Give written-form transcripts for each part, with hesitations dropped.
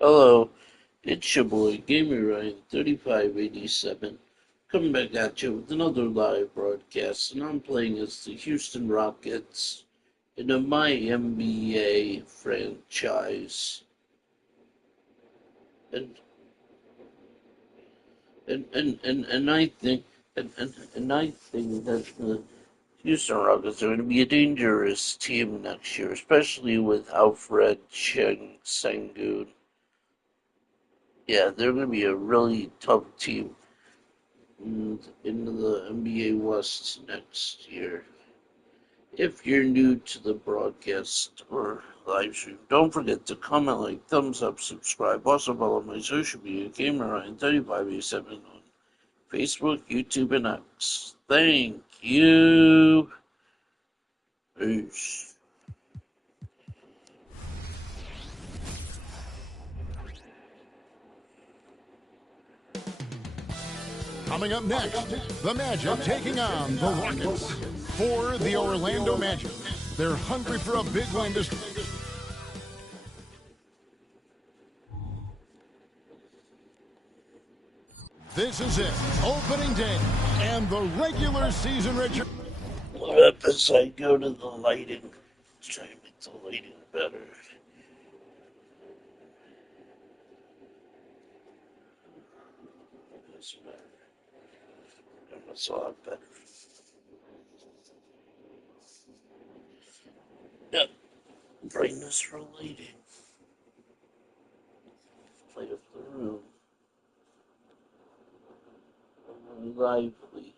Hello, it's your boy Gamer Ryan 3587 coming back at you with another live broadcast, and I'm playing as the Houston Rockets in a My NBA franchise. And and I think that the Houston Rockets are going to be a dangerous team next year, especially with Alfred Cheng Sengun. Yeah, they're going to be a really tough team in the NBA West next year. If you're new to the broadcast or live stream, don't forget to comment, like, thumbs up, subscribe. Also follow my social media, GamerRyan3587 on Facebook, YouTube, and X. Thank you. Peace. Coming up next, the Magic taking on the Rockets. For the Orlando Magic, they're hungry for a big win to... This is it, opening day, and the regular season, Richard. What up as I go to the lighting? Try to make the lighting better. That's better. That's a lot better. Yep. Brightness for lighting. Light up the room. Lively. Live.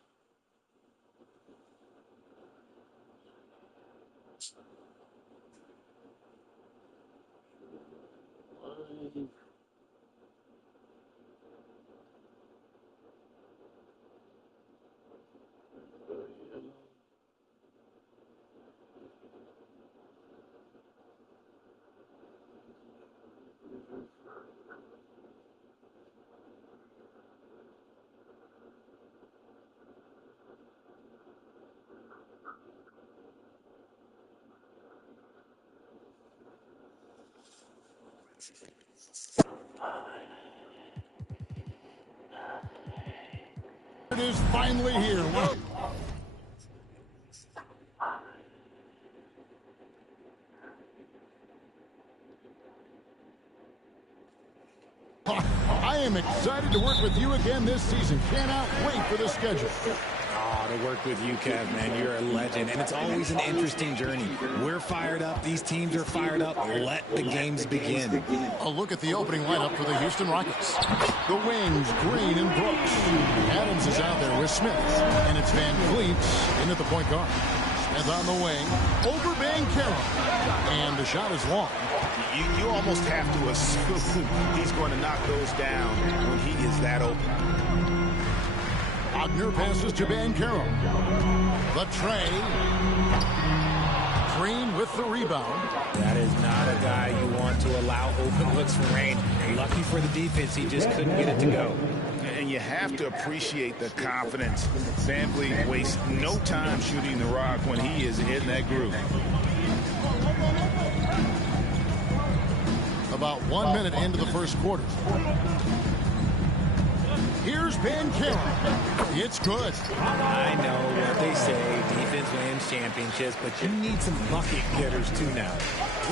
It is finally here. I am excited to work with you again this season. Cannot wait for the schedule. To work with you, Kev, man. You're a legend, and it's always an interesting journey. We're fired up. These teams are fired up. Let the games begin. A look at the opening lineup for the Houston Rockets. The wings, Green and Brooks. Adams is out there with Smith, and it's Van Vliet in at the point guard. Smith on the wing, over Banchero, and the shot is long. You almost have to assume he's going to knock those down when he is that open. Wagner passes to Banchero. The tray. Green with the rebound. That is not a guy you want to allow open looks from range. Lucky for the defense, he just couldn't get it to go. And you have to appreciate the confidence. Van Vliet wastes no time shooting the rock when he is in that groove. About 1 minute into the first quarter. Here's Banchero. It's good. I know what they say, defense wins championships, but you need some bucket getters too now.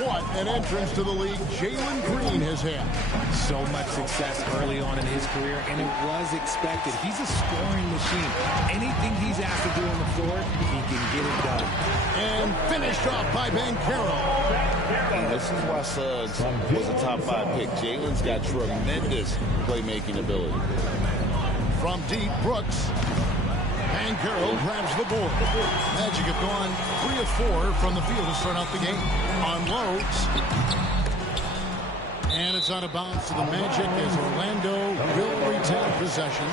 What an entrance to the league Jalen Green has had. So much success early on in his career, and it was expected. He's a scoring machine. Anything he's asked to do on the floor, he can get it done. And finished off by Banchero. This is why Suggs was a top 5 pick. Jalen's got tremendous playmaking ability. From deep, Brooks. Banchero grabs the board. Magic have gone 3 of 4 from the field to start out the game. Unloads. And it's out of bounds to the Magic as Orlando will retain possession.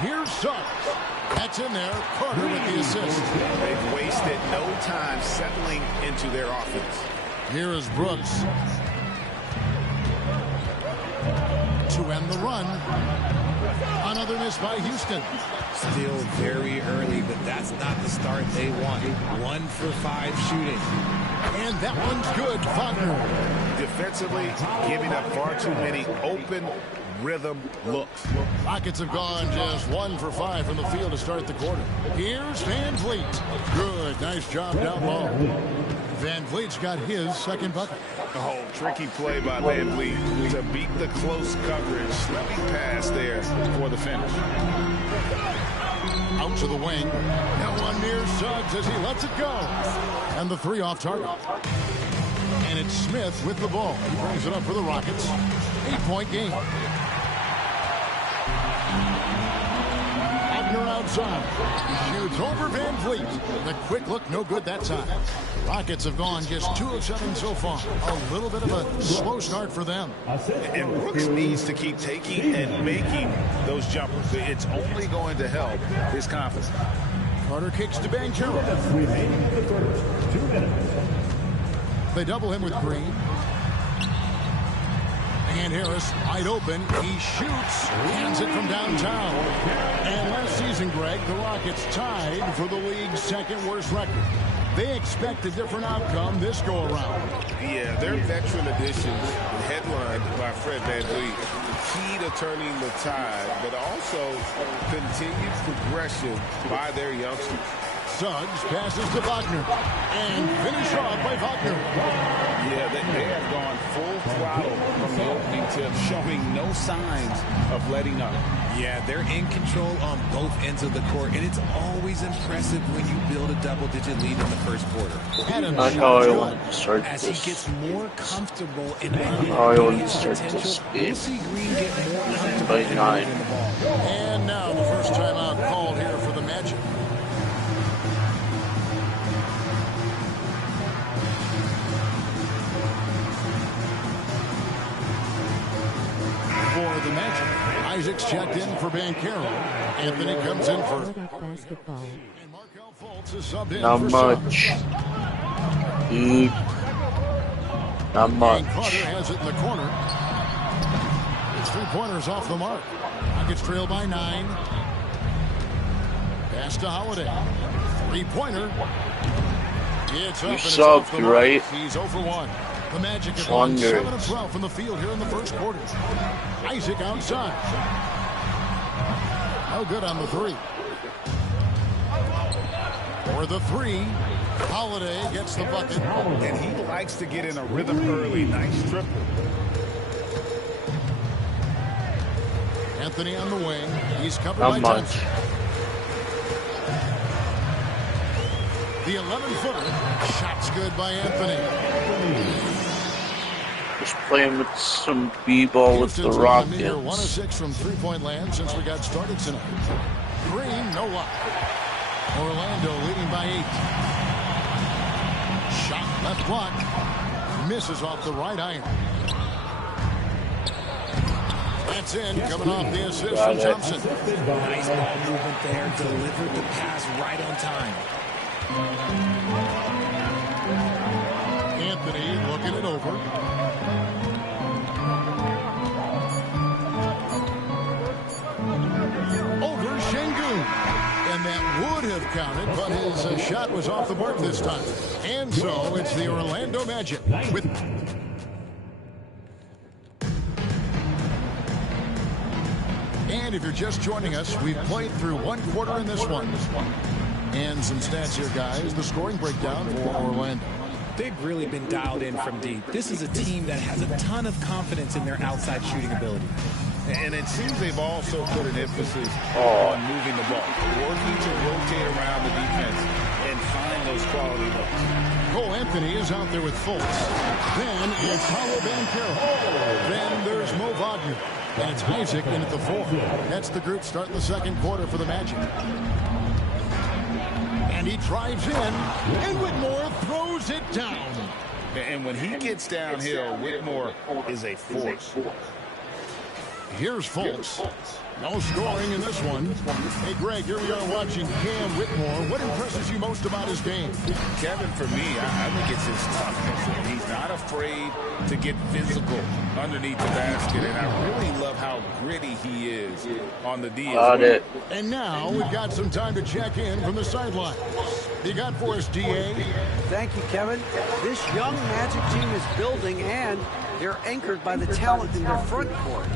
Here's Suggs. That's in there. Carter with the assist. They've wasted no time settling into their offense. Here is Brooks. To end the run. On a Another miss by Houston. Still very early, but that's not the start they want. 1 for 5 shooting. And that one's good. Wagner. Defensively, giving up far too many open rhythm looks. Rockets have gone just 1 for 5 from the field to start the quarter. Here's Van Vliet. Good. Nice job down low. Van Vliet's got his second bucket. Oh, tricky play by Van Vliet to beat the close coverage. Slipping pass there for the finish. Out to the wing. No one near Suggs as he lets it go. And the 3 off target. And it's Smith with the ball. He brings it up for the Rockets. 8-point game. Wagner outside. He shoots over Van Vliet. The quick look, no good that time. Rockets have gone just 2 of 7 so far. A little bit of a slow start for them. And Brooks needs to keep taking and making those jumpers. It's only going to help his confidence. Carter kicks to Banchero. They double him with Green. And Harris wide open. He shoots. Hands it from downtown. And last season, Greg, the Rockets tied for the league's second worst record. They expect a different outcome this go-around. Yeah, their veteran additions headlined by Fred VanVleet. Key to turning the tide, but also continued progression by their youngsters. Suggs passes to Wagner. And finish off by Wagner. Yeah, they have gone full throttle from the opening tip, showing no signs of letting up. Yeah, they're in control on both ends of the court, and it's always impressive when you build a double-digit lead in the first quarter. Not how I want to start As this. he gets more comfortable in I want to start potential, this we'll game. see Green get more comfortable By in 9. moving the ball. And now the first timeout called here for the Magic. For the Magic, Isaac's checked in for Banchero. Anthony comes in for... Basketball. And Markelle Fultz is subbed in Not for much. Dude. Not And much. Carter has it in the corner. His 3-pointers off the mark. Rockets trail by 9. Pass to Holiday. 3-pointer. It's up and it's off the subbed, mark. right? He's 0 for 1. The Magic have Wondered. won 7 of 12 from the field here in the first quarter. Isaac outside. No good on the 3. For the 3, Holiday gets the bucket. And he likes to get in a rhythm early. Nice triple. Anthony on the wing. He's covered Not by much. Thompson. The 11-footer. Shot's good by Anthony. Just playing with some B-ball with the Houston's only been here 1 of Rockets. 6 from 3-point land since we got started tonight. Green, no luck. Orlando leading by 8. Shot left block. Misses off the right iron. That's in. Coming off the assist Got from it. Thompson. Nice ball movement there. Delivered the pass right on time. Anthony looking it over. Over Şengün. And that would have counted, but his shot was off the mark this time. And so it's the Orlando Magic with... And if you're just joining us, we've played through 1 quarter in this one. And some stats here, guys. The scoring breakdown for Orlando. They've really been dialed in from deep. This is a team that has a ton of confidence in their outside shooting ability. And it seems they've also put an emphasis on moving the ball, working to rotate around the defense and find those quality looks. Cole Anthony is out there with Fultz. Then it's Paolo Banchero. Then there's Mo Wagner. And it's Isaac in at the 4. That's the group starting the second quarter for the Magic. And he drives in, and Whitmore throws it down. And when he gets downhill, Whitmore is a force. Here's Fultz. No scoring in this one. Hey, Greg, here we are watching Cam Whitmore. What impresses you most about his game? Kevin, for me, I think it's his toughness. He's not afraid to get physical underneath the basket, and I really love how gritty he is on the D. Got it. And now we've got some time to check in from the sidelines. You got for us, DA? Thank you, Kevin. This young Magic team is building, and they're anchored by the talent in their front court.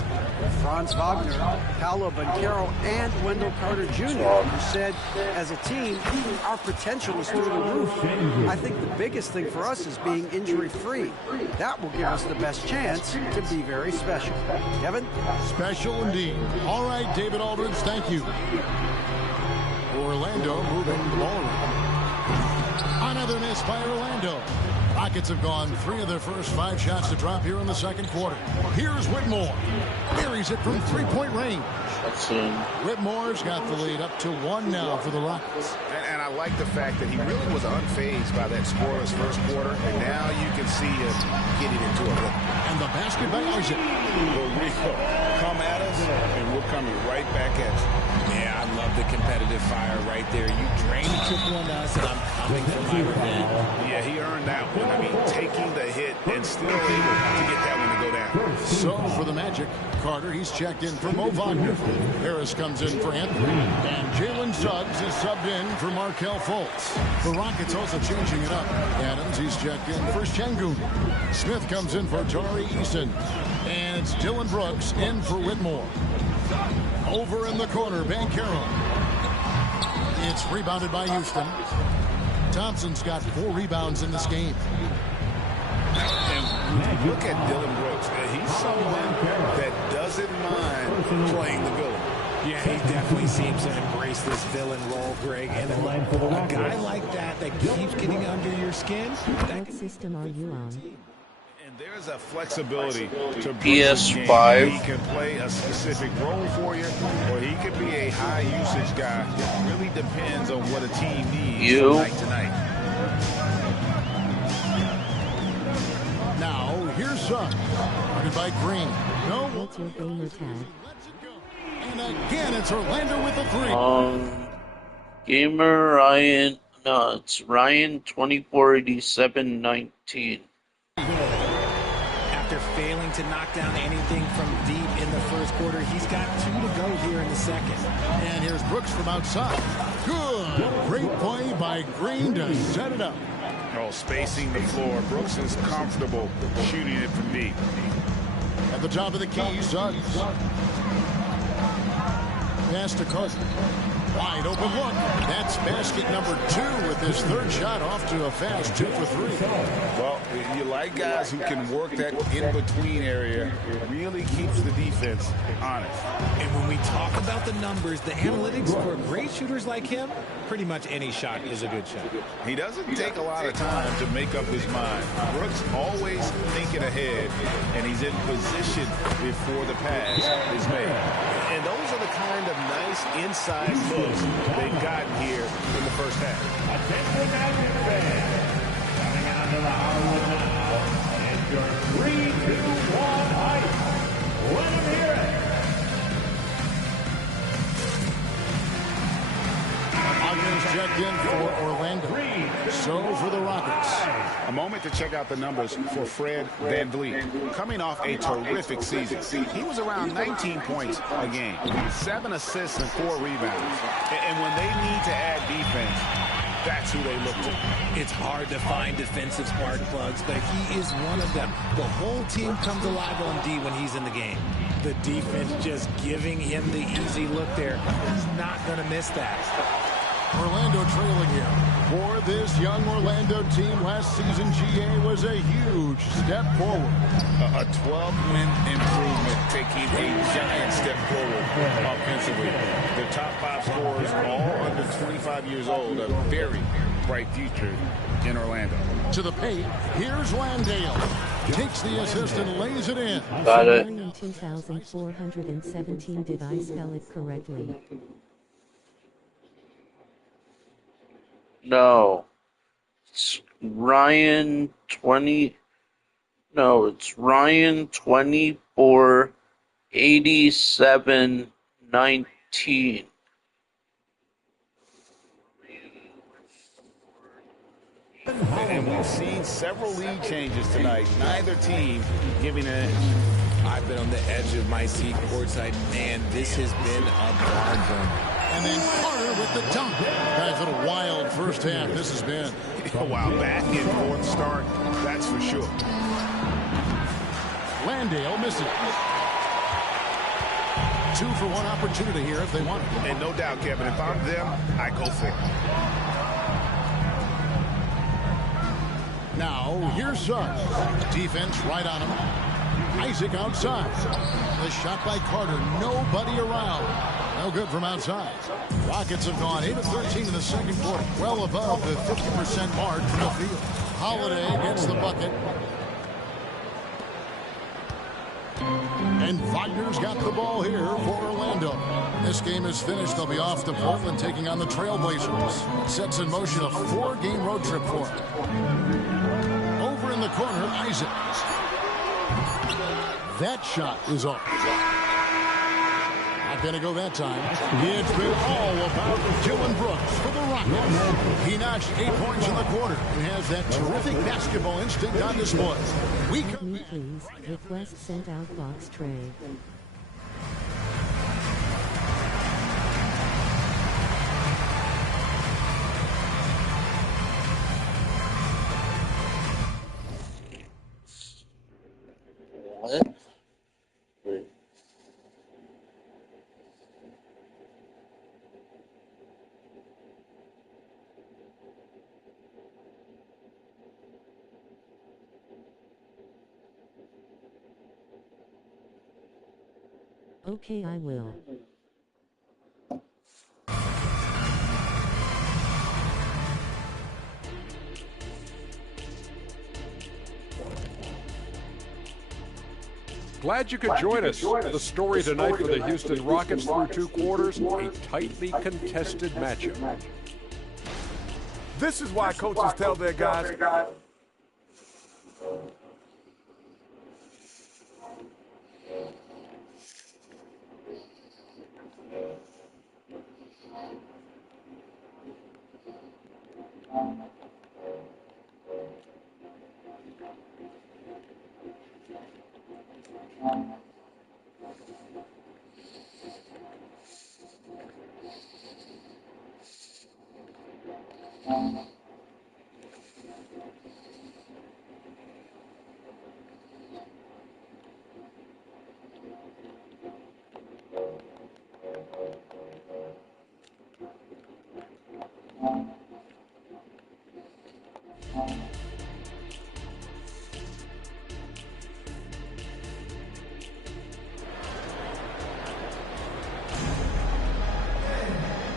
Franz Wagner, Paolo Banchero, and Wendell Carter Jr., who said, as a team, our potential is through the roof. I think the biggest thing for us is being injury-free. That will give us the best chance to be very special. Kevin? Special indeed. All right, David Aldridge, thank you. Orlando moving the ball around. Another miss by Orlando. Rockets have gone 3 of their first 5 shots to drop here in the second quarter. Here's Whitmore. Buries it from 3-point range. That's in. Whitmore's got the lead up to 1 now for the Rockets. And I like the fact that he really was unfazed by that scoreless first quarter, and now you can see him getting into a rhythm. And the basket by Isaac. Rico, come at us, and we're coming right back at you. Yeah, I love the competitive fire right there. You drained the triple on us, and I'm coming for my revenge. Yeah, he earned that one. I mean, taking the hit and still able to get that one to go down. So for the Magic, Carter, he's checked in for Mo Wagner. Harris comes in for Anthony. And Jalen Suggs is subbed in for Markelle Fultz. The Rockets also changing it up. Adams, he's checked in for Şengün. Smith comes in for Tari Eason. And it's Dylan Brooks in for Whitmore. Over in the corner, Banchero. It's rebounded by Houston. Thompson's got 4 rebounds in this game. And look at Dylan Brooks. He's someone that doesn't mind playing the villain. Yeah, he definitely seems to embrace this villain role, Greg. And a guy like that keeps getting under your skin. What system are you on? And there's a flexibility to PS5. He can play a specific role for you, or he could be a high-usage guy. It really depends on what a team needs from night to night. Now, here's Suggs. Guarded by Green. No. What's your gamer tag? And again, it's Orlando with the 3. Gamer Ryan. No, it's Ryan 248719. After failing to knock down anything from deep in the first quarter, he's got 2 to go here in the second. And here's Brooks from outside. Good. Great play by Green to set it up. Oh, spacing the floor. Brooks is comfortable shooting it from deep. At the top of the key, Suggs. Pass to Carter. Wide open look. That's basket number 2 with his 3rd shot off to a fast 2 for 3. Well, you like guys who can work that in-between area. It really keeps the defense honest. And when we talk about the numbers, the analytics for great shooters like him, pretty much any shot is a good shot. He doesn't take a lot of time to make up his mind. Brooks always thinking ahead, and he's in position before the pass is made. And those are the kind of nice inside looks they've gotten here in the first half. Attention Magic fans, coming out of the Hollywood now, and your 3, 2, 1 hype. Let them hear it. Wagner's checked in for Orlando. So for the Rockets. A moment to check out the numbers for Fred VanVleet. Coming off a terrific season. He was around 19 points a game, 7 assists and 4 rebounds. And when they need to add defense, that's who they look to. It's hard to find defensive spark plugs, but he is one of them. The whole team comes alive on D when he's in the game. The defense just giving him the easy look there. He's not going to miss that. Orlando trailing here. For this young Orlando team, last season GA was a huge step forward. A 12-win improvement, taking a giant step forward offensively. The top 5 scorers, all under 25 years old, a very bright future in Orlando. To the paint, here's Landale. Takes the assist and lays it in. Got it. 2,417. Did I spell it correctly? No. It's Ryan 20. No, it's Ryan 2487 19. And we've seen several lead changes tonight. Neither team giving an edge. I've been on the edge of my seat courtside. Man, this has been a barn. And then Carter with the dunk. Guys, what a wild first half this has been. Wow, back and forth start, that's for sure. Landale misses. 2 for 1 opportunity here if they want it. And no doubt, Kevin, if I'm them, I go for it. Now, here's Suggs. Defense right on him. Isaac outside. The shot by Carter. Nobody around. No good from outside. Rockets have gone 8 of 13 in the second quarter. Well above the 50% mark from the field. Holiday gets the bucket. And Wagner's got the ball here for Orlando. This game is finished. They'll be off to Portland taking on the Trailblazers. Sets in motion a 4-game road trip for them. Over in the corner, Isaac. That shot is off. Not going to go that time. It's been all about Dillon Brooks for the Rockets. He notched 8 points in the quarter and has that terrific basketball instinct on display. We come Me, please. Request sent out box tray. What? Okay, I will. Glad you could join us. The story tonight for the Houston Rockets through 2 quarters, a tightly contested matchup. This is why coaches tell their guys,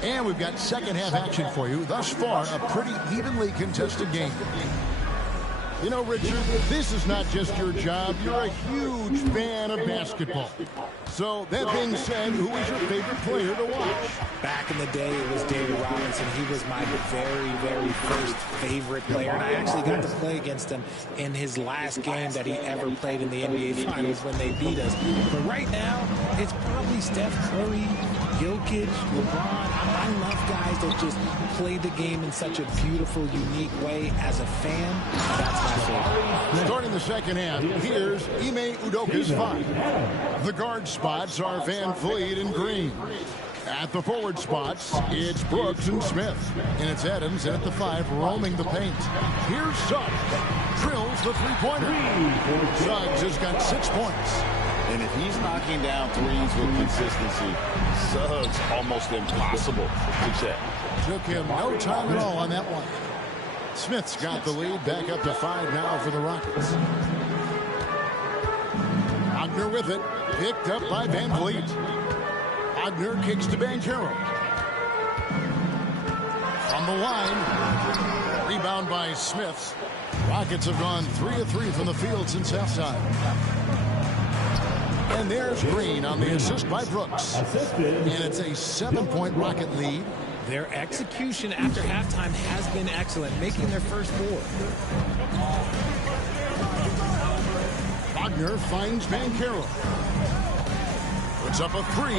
And we've got second half action for you. Thus far, a pretty evenly contested game. You know, Richard, this is not just your job. You're a huge fan of basketball. So, that being said, who is your favorite player to watch? Back in the day, it was David Robinson. He was my very, very first favorite player. And I actually got to play against him in his last game that he ever played in the NBA Finals when they beat us. But right now, it's probably Steph Curry, Jokic, LeBron. I love guys that just play the game in such a beautiful, unique way. As a fan, that's my favorite. Starting the second half, here's Ime Udoka's 5. The guard spots are Van Vliet and Green. At the forward spots, it's Brooks and Smith. And it's Adams at the 5 roaming the paint. Here's Suggs. Drills the three-pointer. Suggs has got 6 points. And if he's knocking down threes with consistency, Suggs almost impossible to check. Took him no time at all on that one. Smith's got the lead, back up to 5 now for the Rockets. Wagner with it, picked up by Van Vliet. Wagner kicks to Banchero. From the line, rebound by Smith. Rockets have gone 3 of 3 from the field since halftime. And there's Green on the assist by Brooks. And it's a 7-point Rocket lead. Their execution after halftime has been excellent, making their first board. Wagner finds Banchero. Puts up a 3.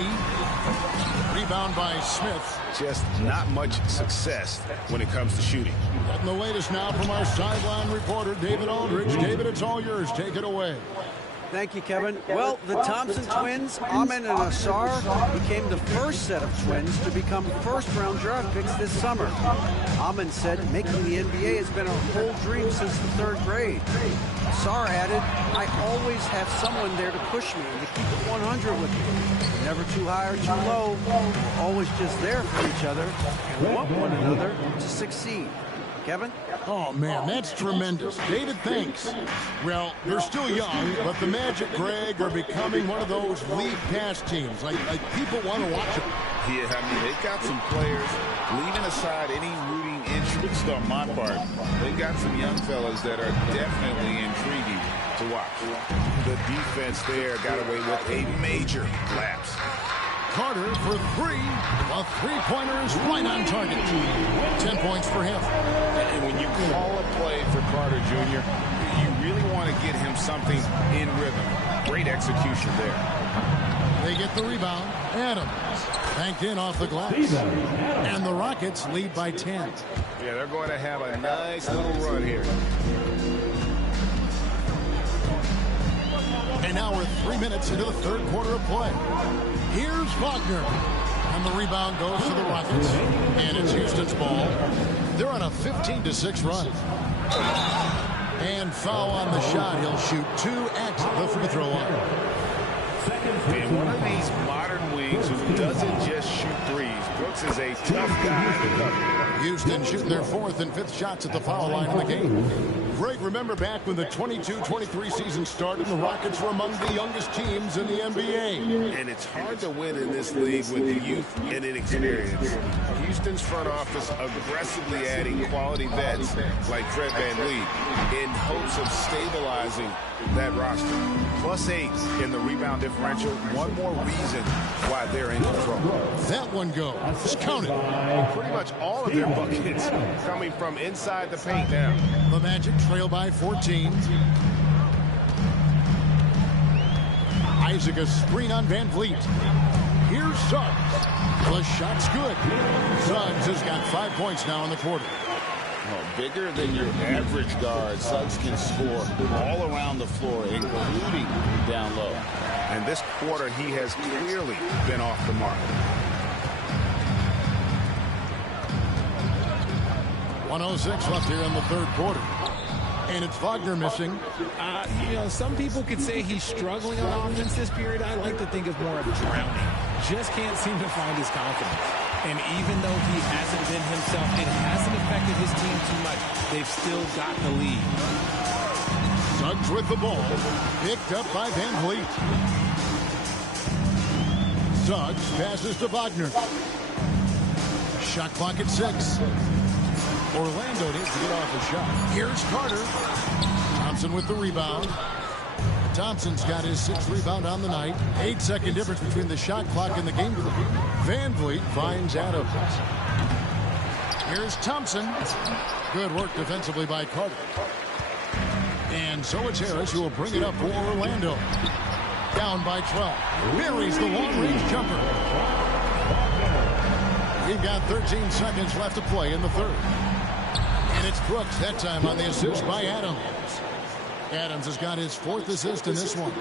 Rebound by Smith. Just not much success when it comes to shooting. Getting the latest now from our sideline reporter, David Aldridge. David, it's all yours. Take it away. Thank you, Kevin. Well, the Thompson twins, Amin and Asar, became the first set of twins to become first-round draft picks this summer. Amin said making the NBA has been a whole dream since the 3rd grade. Asar added, I always have someone there to push me and to keep it 100 with me. We're never too high or too low. We're always just there for each other and want one another to succeed. Kevin? Oh, man, that's tremendous. David, thanks. Well, they're still young, but the Magic, Greg, are becoming one of those league pass teams. Like people want to watch them. Yeah, I mean, they've got some players, leaving aside any rooting interest on my part, they've got some young fellas that are definitely intriguing to watch. The defense there got away with a major lapse. Carter for 3. A three-pointer is right on target. 10 points for him. And when you call a play for Carter Jr., you really want to get him something in rhythm. Great execution there. They get the rebound. Adams banked in off the glass. And the Rockets lead by 10. Yeah, they're going to have a nice little run here. And now we're 3 minutes into the 3rd quarter of play. Here's Wagner. And the rebound goes to the Rockets. And it's Houston's ball. They're on a 15-6 run. And foul on the shot. He'll shoot 2 at the free throw line. And one of these modern wings who doesn't just shoot threes. Brooks is a tough guy to cover. Houston shooting their 4th and 5th shots at the foul line in the game. Greg, remember back when the 22-23 season started, the Rockets were among the youngest teams in the NBA. And it's hard to win in this league with the youth and inexperience. Houston's front office aggressively adding quality vets like Fred VanVleet in hopes of stabilizing that roster. +8 in the rebound differential. One more reason why they're in control. That one goes. Count it. Pretty much all of their buckets coming from inside the paint now. The Magic trail by 14. Isaac a screen on VanVleet. Here's Suggs. The shot's good. Suggs has got 5 points now in the quarter. Well, bigger than your average guard, Suggs can score all around the floor, including down low. And this quarter, he has clearly been off the mark. 1:06 left here in the 3rd quarter. And it's Wagner missing. You know, some people could say he's struggling on offense this period. I like to think of more of drowning. Just can't seem to find his confidence. And even though he hasn't been himself, it hasn't affected his team too much. They've still got the lead. Suggs with the ball. Picked up by VanVleet. Suggs passes to Wagner. Shot clock at 6. Orlando needs to get off a shot. Here's Carter. Thompson with the rebound. Thompson's got his 6th rebound on the night. 8-second difference between the shot clock and the game. VanVleet finds Adams. Here's Thompson. Good work defensively by Carter. And so it's Harris who will bring it up for Orlando. Down by 12. Buries the long-range jumper. We've got 13 seconds left to play in the 3rd. And it's Brooks that time on the assist by Adams. Adams has got his 4th assist in this one.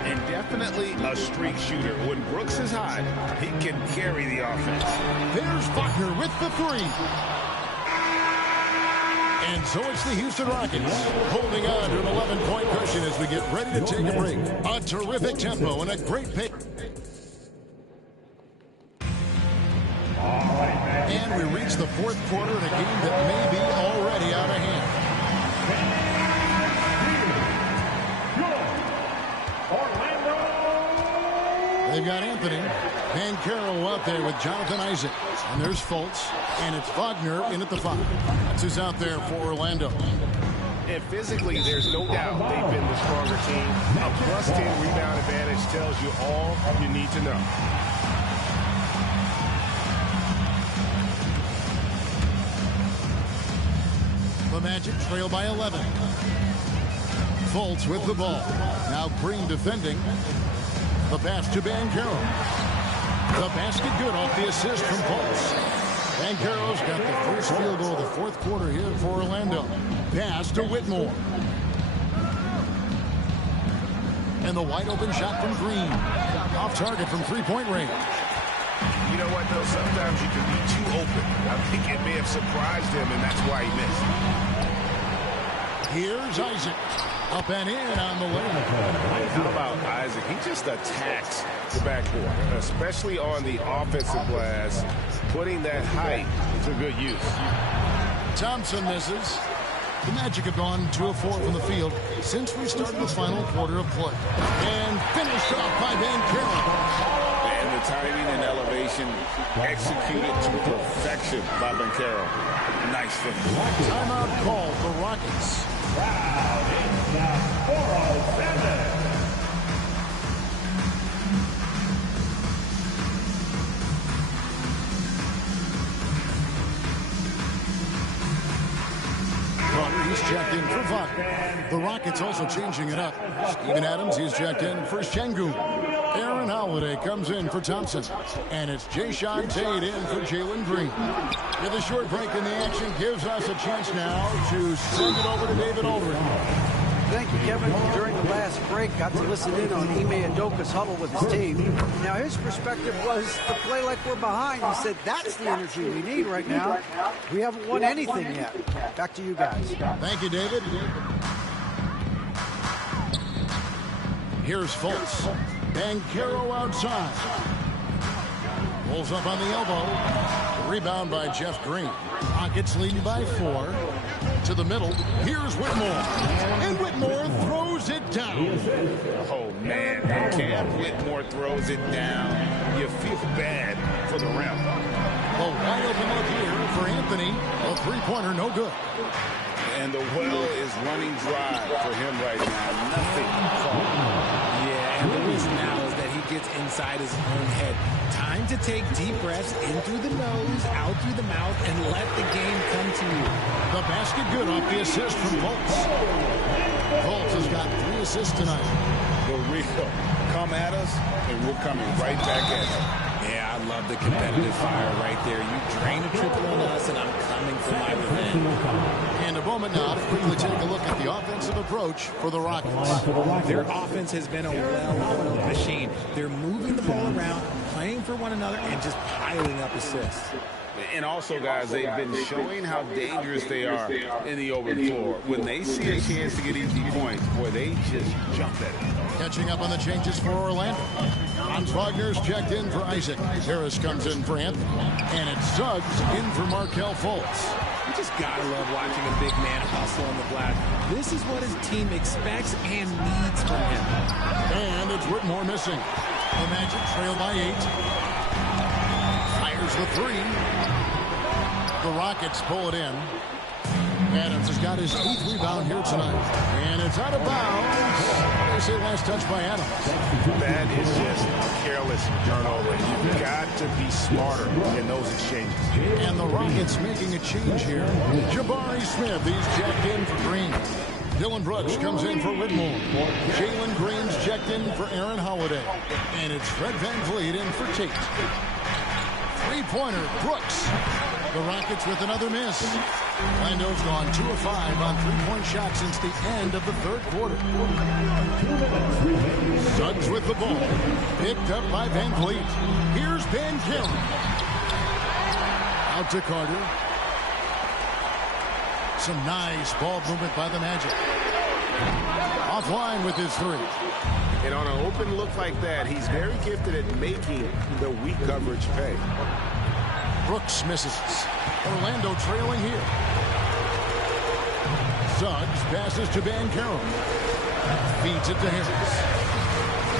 And definitely a streak shooter. When Brooks is hot, he can carry the offense. There's Wagner with the 3. And so it's the Houston Rockets holding on to an 11-point cushion as we get ready to take a break. A terrific tempo and a great pace. And we reach the 4th quarter in a game that may be already out of hand. They've got Anthony. Banchero out there with Jonathan Isaac. And there's Fultz. And it's Wagner in at the 5. That's who's out there for Orlando. And physically, there's no doubt they've been the stronger team. A +10 rebound advantage tells you all you need to know. The Magic trail by 11. Fultz with the ball. Now Green defending. The pass to Banchero. The basket good off the assist from Fultz. Banchero's got the first field goal of the fourth quarter here for Orlando. Pass to Whitmore. And the wide open shot from Green. Off target from three-point range. You know what, though? Sometimes you can be too open. I think it may have surprised him, and that's why he missed. Here's Isaac. Up and in on the lane. How about Isaac? He just attacks the backboard, especially on the offensive glass. Putting that height to good use. Thompson misses. The Magic have gone 2 of 4 from the field since we started the final quarter of play. And finished off by Banchero. And the timing and elevation executed to perfection by Banchero. Nice finish. Timeout call for Rockets. Wow, it's now 4:07. He's checked in for Wagner. The Rockets also changing it up. Steven Adams, he's checked in for Şengün. Aaron Holiday comes in for Thompson. And it's Jae'Sean Tate in for Jalen Green. With a short break in the action gives us a chance now to send it over to David Aldridge. Thank you, Kevin. During the last break, got to listen in on Ime Udoka's huddle with his team. Now, his perspective was to play like we're behind. He said that's the energy we need right now. We haven't won anything yet. Back to you guys. Thank you, David. Here's Fultz. Banchero outside. Pulls up on the elbow. Rebound by Jeff Green. Rockets leading by 4. To the middle. Here's Whitmore. And Whitmore throws it down. Oh, man. Cam Whitmore throws it down. You feel bad for the rim. A wide open look here for Anthony. A three-pointer, no good. And the well is running dry for him right now. Nothing. Yeah, and the reason now is that he gets inside his own head. Time to take deep breaths in through the nose, out through the mouth, and let the game come to you. The basket good off the assist from Fultz. Fultz has got 3 assists tonight. The real come at us, and we're coming right back at you. Yeah, I love the competitive fire right there. You drain a triple on us, and I'm coming for my revenge. And a moment now to quickly take a look at the offensive approach for the Rockets. Their offense has been a well-oiled machine. They're moving the ball around, playing for one another, and just piling up assists. And also, guys, they've been showing how dangerous they are in the open floor. When they see a chance to get easy points, boy, they just jump at it. Catching up on the changes for Orlando. Franz Wagner's checked in for Isaac. Harris comes in for Anthony. And it's Suggs in for Markelle Fultz. You just gotta love watching a big man hustle on the glass. This is what his team expects and needs from him. And it's Whitmore missing. The Magic trail by 8. Fires the 3. The Rockets pull it in. Adams has got his 8th rebound here tonight. And it's out of bounds. They say last touch by Adams. That is just careless turnover. You've got to be smarter in those exchanges. And the Rockets making a change here. Jabari Smith, he's checked in for Green. Dylan Brooks comes in for Whitmore. Jalen Green's checked in for Aaron Holiday. And it's Fred VanVleet in for Tate. Three-pointer, Brooks. The Rockets with another miss. Orlando's gone 2 of 5 on three-point shots since the end of the third quarter. Suggs with the ball. Picked up by VanVleet. Here's Banchero. Out to Carter. Some nice ball movement by the Magic. Offline with his 3. And on an open look like that, he's very gifted at making the weak coverage pay. Brooks misses. Orlando trailing here. Suggs passes to Banchero. Feeds it to Harris.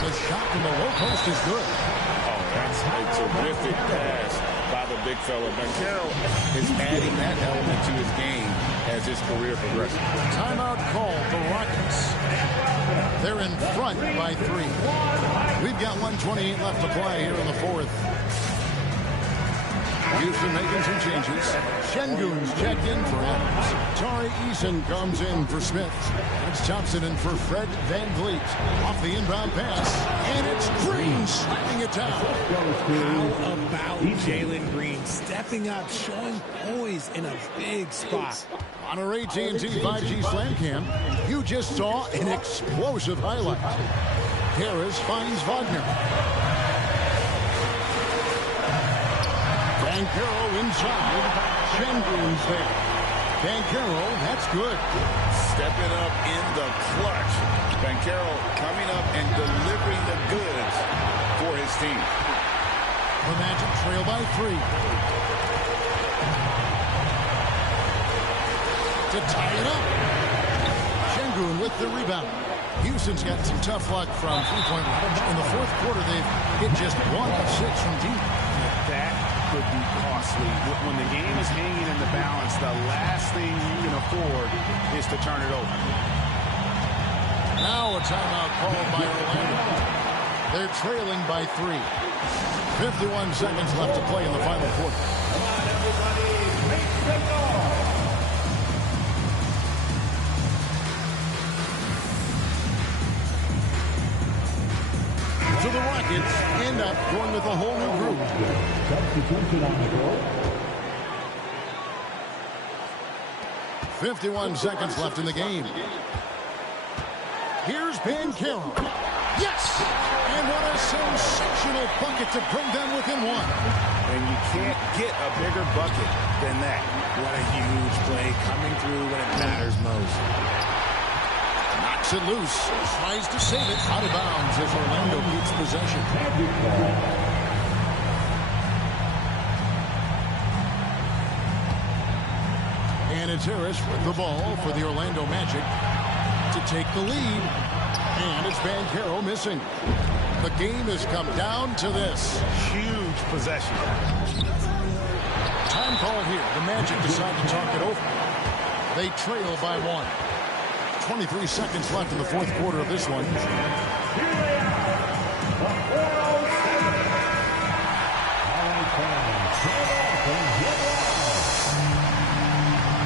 The shot from the low post is good. Oh, that's a terrific pass by the big fella. Banchero is adding that element to his game as his career progresses. Timeout call for Rockets. They're in front by 3. We've got 1:28 left to play here in the fourth. Houston making some changes. Şengün's checked in for Adams. Tari Eason comes in for Smith. It's Thompson in for Fred VanVleet. Off the inbound pass. And it's Green slapping it down. How about Jalen Green stepping up, showing poise in a big spot. On our AT&T 5G Slam Cam, you just saw an explosive highlight. Harris finds Wagner. Banchero inside. Şengün's there. Banchero, that's good. Stepping up in the clutch. Banchero coming up and delivering the goods for his team. The Magic trail by 3. To tie it up. Şengün with the rebound. Houston's got some tough luck from three-point range. In the fourth quarter, they've hit just 1 of 6 from deep. That could be costly. When the game is hanging in the balance, the last thing you can afford is to turn it over. Now a timeout called by Orlando. They're trailing by 3. 51 seconds left to play in the final quarter. Come on, everybody, make some noise. So the Rockets end up going with a whole new group. Substitution on the board. 51 seconds left in the game. Here's Banchero. Yes! And what a sensational bucket to bring them within 1. And you can't get a bigger bucket than that. What a huge play coming through when it matters most. Knocks it loose. Tries to save it. Out of bounds as Orlando keeps possession. And it's Harris with the ball for the Orlando Magic to take the lead. And it's Banchero missing. The game has come down to this. Huge possession. Time call here. The Magic decide to talk it over. They trail by 1. 23 seconds left in the fourth quarter of this one. Here they are, the 407.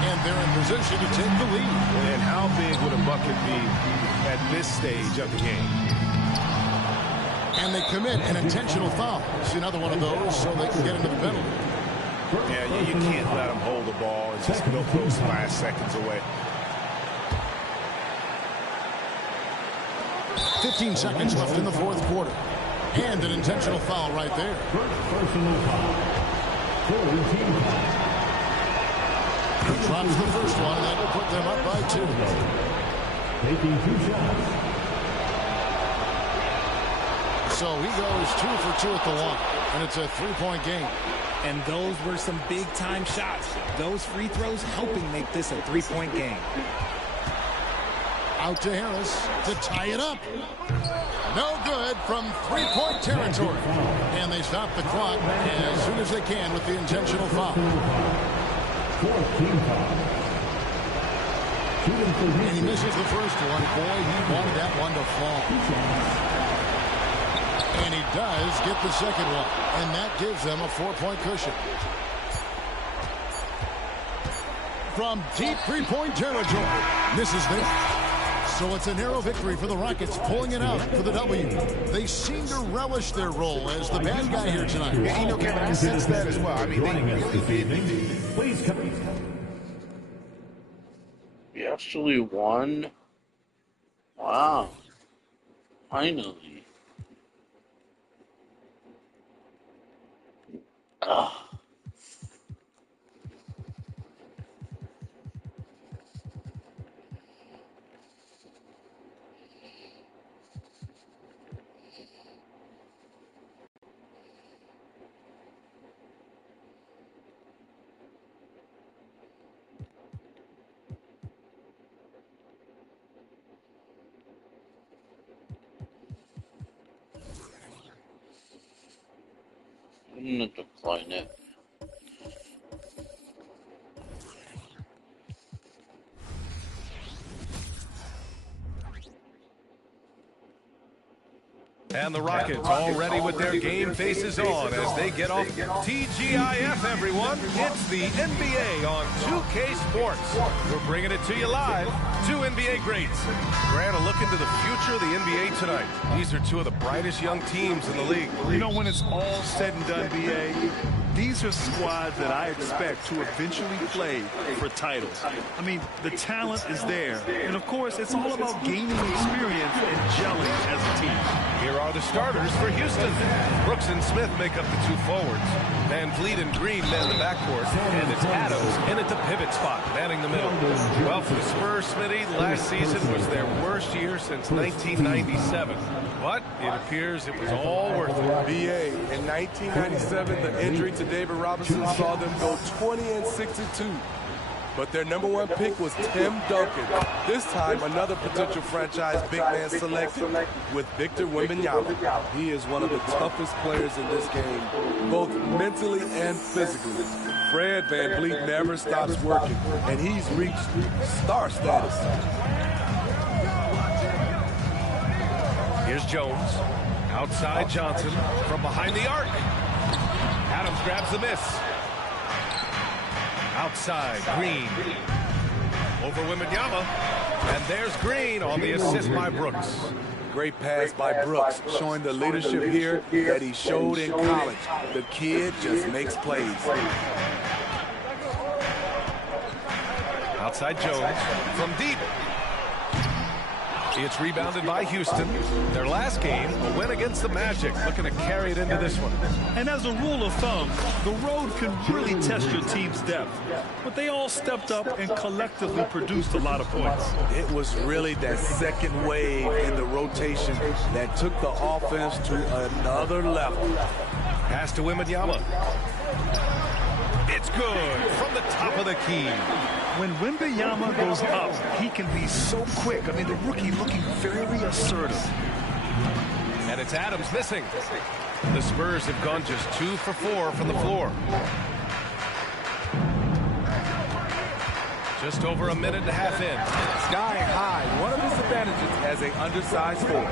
And they're in position to take the lead. And how big would a bucket be at this stage of the game? And they commit an intentional foul. See another one of those so they can get into the penalty. Yeah, you can't let them hold the ball and just go those last seconds away. 15 seconds left in the fourth quarter. And an intentional foul right there. First personal foul. Full team foul. He drops the first one, and that will put them up by 2. Taking 2 shots. So he goes 2 for 2 at the line, and it's a 3-point game. And those were some big-time shots. Those free throws helping make this a 3-point game. Out to Harris to tie it up. No good from 3-point territory. And they stop the clock as soon as they can with the intentional foul. Fourth team foul. And he misses the first one. Boy, he wanted that one to fall. And he does get the second one. And that gives them a 4-point cushion. From deep 3-point territory, misses there. So it's a narrow victory for the Rockets, pulling it out for the W. They seem to relish their role as the bad guy here tonight. Yeah, you know, Kevin, I sense that as well. I mean, Joining us this evening, please come. We actually won. Wow. Finally. Ah. I'm gonna decline it. And the Rockets all ready with their game faces on as they get off TGIF, everyone. It's the NBA on 2K Sports. We're bringing it to you live. Two NBA greats. Grant, a look into the future of the NBA tonight. These are two of the brightest young teams in the league. You know, when it's all said and done, BA, these are squads that I expect to eventually play for titles. I mean, the talent is there. And, of course, it's all about gaining experience and gelling as a team. Here are the starters for Houston. Brooks and Smith make up the two forwards. Van Vliet and Green man the backcourt. And it's Adams in at the pivot spot, manning the middle. Well, for the Spurs, Smitty, last season was their worst year since 1997. But it appears it was all worth it. BA, in 1997, the injury to David Robinson saw them go 20-62. But their #1 pick was Tim Duncan. This time, another potential franchise big man selected with Victor Wembanyama. He is one of the toughest players in this game, both mentally and physically. Fred VanVleet never stops working, and he's reached star status. Here's Jones. Outside Johnson from behind the arc. Adams grabs the miss. Outside, Green. Over Wembanyama. And there's Green on the assist by Brooks. Great pass by Brooks, showing the leadership here that he showed in college. The kid just makes plays. Outside Jones from deep. It's rebounded by Houston. Their last game, a win against the Magic, looking to carry it into this one. And as a rule of thumb, the road can really test your team's depth. But they all stepped up and collectively produced a lot of points. It was really that second wave in the rotation that took the offense to another level. Pass to Wembanyama. It's good from the top of the key. When Wembanyama goes up, he can be so quick. I mean, the rookie looking very assertive. And it's Adams missing. The Spurs have gone just 2 for 4 from the floor. Just over a minute and a half in. Sky high, one of his advantages as an undersized forward.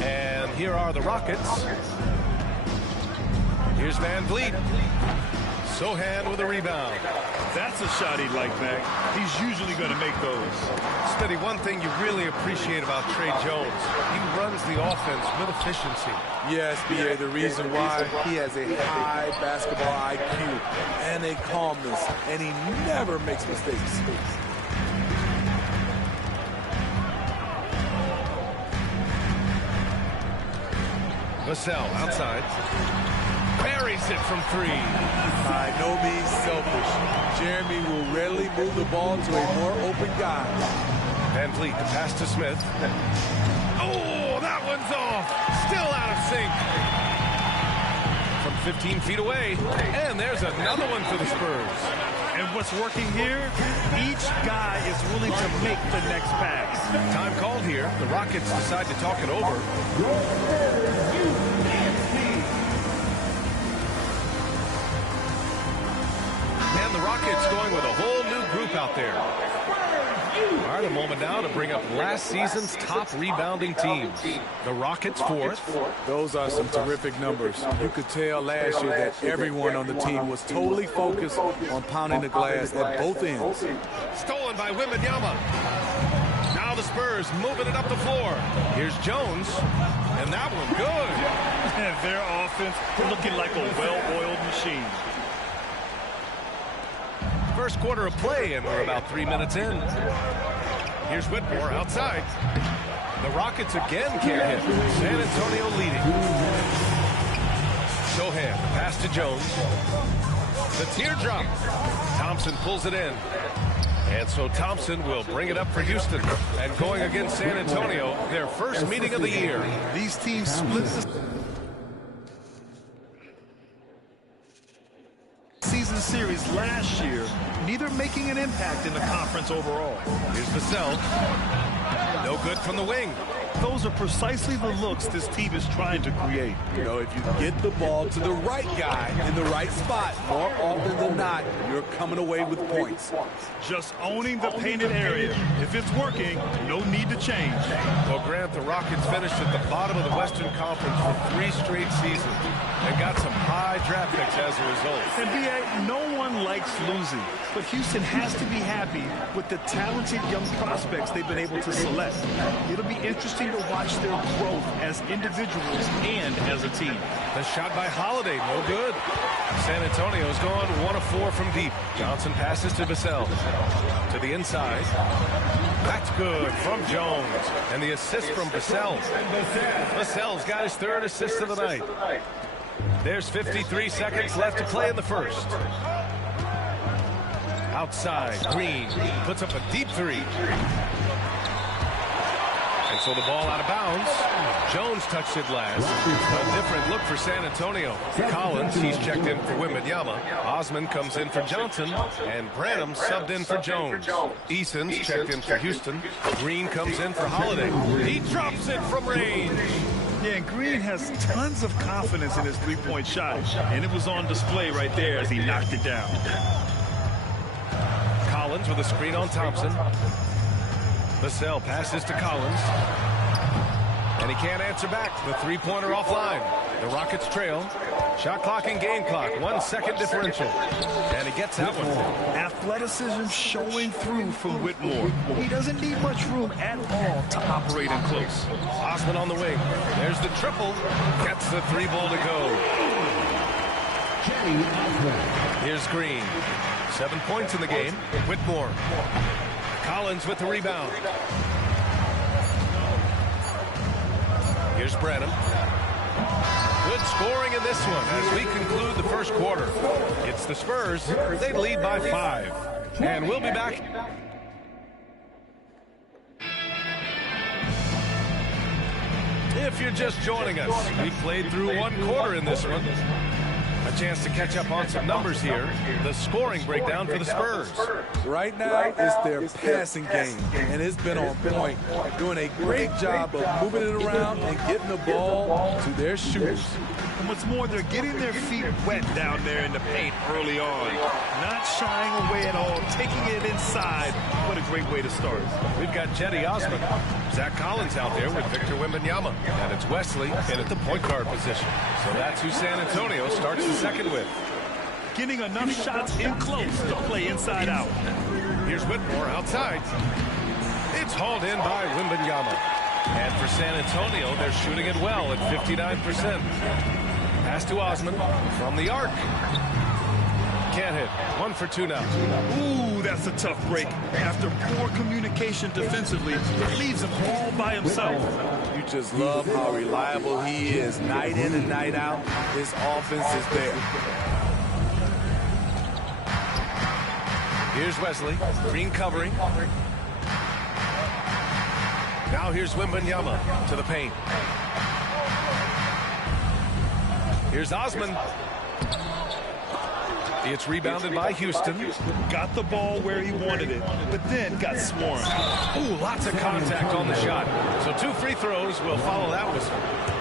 And here are the Rockets. Here's Van Vliet. Sohan with a rebound. That's a shot he'd like back. He's usually going to make those. Steady, one thing you really appreciate about Tre Jones, he runs the offense with efficiency. Yes, BA, the reason why, he has a high basketball IQ and a calmness, and he never makes mistakes. Vassell outside. Buries it from 3. By no means selfish. Jeremy will readily move the ball to a more open guy. Van Vliet, the pass to Smith. Oh, that one's off. Still out of sync. From 15 feet away. And there's another one for the Spurs. And what's working here, each guy is willing to make the next pass. Time called here. The Rockets decide to talk it over. And the Rockets going with a whole new group out there. All right, a moment now to bring up last season's top rebounding teams. The Rockets 4th. Those are some terrific numbers. You could tell last year that everyone on the team was totally focused on pounding the glass at both ends. Stolen by Wembanyama. Now the Spurs moving it up the floor. Here's Jones. And that one good. And their offense looking like a well-oiled machine. First quarter of play, and we're about 3 minutes in. Here's Whitmore outside. The Rockets again can't hit. San Antonio leading. Sohan, pass to Jones. The teardrop. Thompson pulls it in. And so Thompson will bring it up for Houston. And going against San Antonio, their first meeting of the year. These teams split the season series last year, neither making an impact in the conference overall. Here's Vassell. No good from the wing. those are precisely the looks this team is trying to create. You know, if you get the ball to the right guy in the right spot, more often than not, you're coming away with points. Just owning the painted area. If it's working, no need to change. Well, Grant, the Rockets finished at the bottom of the Western Conference for 3 straight seasons and got some high draft picks as a result. And B.A., no one likes losing, but Houston has to be happy with the talented young prospects they've been able to select. It'll be interesting to watch their growth as individuals and as a team. The shot by Holiday, no good. San Antonio's gone 1 of 4 from deep. Johnson passes to Vassell. To the inside. That's good from Jones. And the assist from Vassell. Vassell's got his 3rd assist of the night. There's 53 seconds left to play in the first. Outside, Green puts up a deep 3. And so the ball out of bounds. Jones touched it last. A different look for San Antonio. Collins, he's checked in for Wembanyama. Osman comes in for Johnson. And Branham subbed in for Jones. Eason's checked in for Houston. Green comes in for Holiday. He drops it from range. Yeah, and Green has tons of confidence in his three-point shot. And it was on display right there as he knocked it down. Collins with a screen on Thompson. Vassell passes to Collins. And he can't answer back. The 3-pointer offline. The Rockets trail. Shot clock and game clock. 1 second differential. And he gets that one. Athleticism showing through from Whitmore. He doesn't need much room at all to operate in close. Osman on the wing. There's the triple. Gets the 3-ball to go. Here's Green. 7 points in the game. Whitmore. Collins with the rebound. Here's Branham. Good scoring in this one as we conclude the first quarter. It's the Spurs. They lead by 5. And we'll be back. If you're just joining us, we played through 1 quarter in this one. A chance to catch up on some numbers here. The scoring breakdown for the Spurs. Right now, it's their passing game, and it's been on point. Doing a great job of moving it around and getting the ball to their shooters. And what's more, they're getting their feet wet down there in the paint early on. Not shying away at all, taking it inside. What a great way to start. We've got Cedi Osman. Zach Collins out there with Victor Wembanyama. And it's Wesley in at the point guard position. So that's who San Antonio starts the second with. Getting enough shots in close to play inside out. Here's Whitmore outside. It's hauled in by Wembanyama. And for San Antonio, they're shooting it well at 59%. Pass to Osman from the arc. Can't hit. 1 for 2 now. Ooh, that's a tough break. After poor communication defensively, it leaves him all by himself. You just love how reliable he is. Night in and night out, his offense is there. Here's Wesley. Green covering. Now here's Wembanyama to the paint. Here's Osman. It's rebounded by Houston. Got the ball where he wanted it, but then got swarmed. Ooh, lots of contact on the shot. So 2 free throws will follow that whistle.